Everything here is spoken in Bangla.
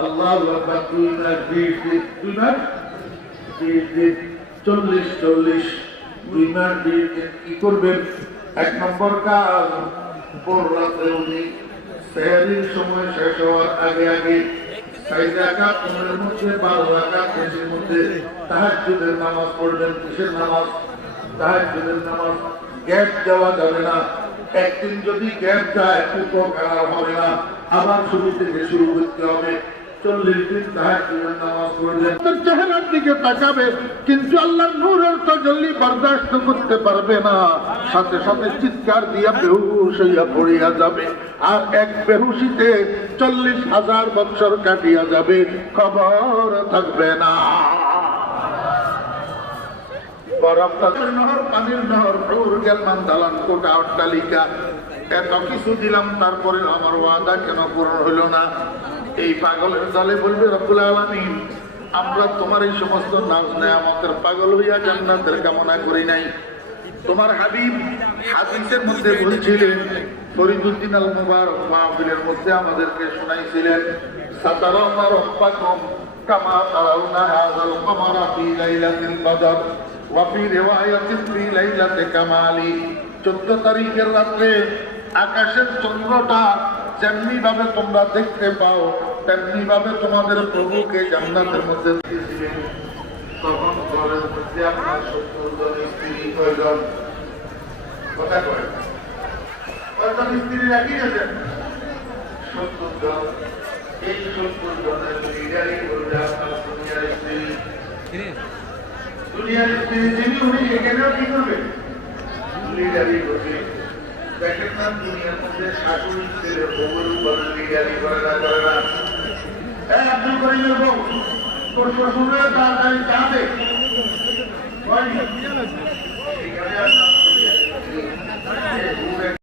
আল্লাহু আকবার 2 মাস 20 দিন 2 মাস 20 দিন 40 2 মাস 20 দিন কি করবেন? 1 নম্বর কাজ, ভোর রাতে উনি সেহরির সময় শেষ হওয়ার আগে আগে 6 রাকাত উমরের মধ্যে 12 রাকাত এর মধ্যে তাহাজ্জুদের নামাজ পড়বেন। কিসের নামাজ? তাহাজ্জুদের নামাজ। গ্যাপ দেওয়া যাবে না। একদিন যদি গ্যাপ যায় উপকার হবে না, আবার শুরু থেকে শুরু করতে হবে। 40 দিন তাহাজ্জুদের নামাজ পড়লেন, তার চেহারার দিকে তাকাবে, কিন্তু আল্লাহর নূরের তাজাল্লি বরদাস্ত করতে পারবে না। সাথে সাথে চিৎকার দিয়া বেহুশ হইয়া পড়িয়া যাবে। আর এক বেহুশিতে 40,000 বছর কাটিয়া যাবে, খবর থাকবে না। নহর, পানির নহর, জ্ঞান দালান, কোটা, অট্টালিকা, এত কিছু দিলাম, তারপরে আমার ওয়াদা কেন পূরণ হইল না? এই পাগলের দলে বলবে রব্বুল আলামিন, আমরা তোমার এই সমস্ত নাজ নেয়ামতের পাগল হইয়া জান্নাতের কামনা করি নাই। তোমার হাবিব হাদিসের মধ্যে বলছিলেন, ফরিদুদ্দিন আল মুবারক মাহফিলের মধ্যে আমাদেরকে শোনাইছিলেন, সাতারাউনা রাব্বাকুম কামা তারাউনা হাযাল কমারা ফি লাইলাতিল বদর ওয়া ফি রিওয়ায়াতিন ফি লাইলাতি কামালি। 14 তারিখের রাতে আকাশের চন্দ্রটা যেমনি ভাবে তোমরা দেখতে পাও, তেমনি ভাবে তোমাদের প্রভুকে জান্নাতের মধ্যে দিয়েছিলেন। তখন ঘরের মধ্যে আপনার 70 জন স্ত্রী, কয়জন? কথা কয়, কয়জন স্ত্রী রাখি গেছেন? 70 জন। এই 70 জনের লিডারই করবে আপনার দুনিয়ার স্ত্রী। দুনিয়ার স্ত্রী যিনি, উনি এখানেও কি করবে? লিডারই করবে। দেখেন না, দুনিয়ার মধ্যে শাশুড়ি ছেলে বউয়ের উপর লিডারই করে না, করে না? আব্দুল করিমের বউ তোর শ্বশুরের তাড়াতাড়ি চা দে,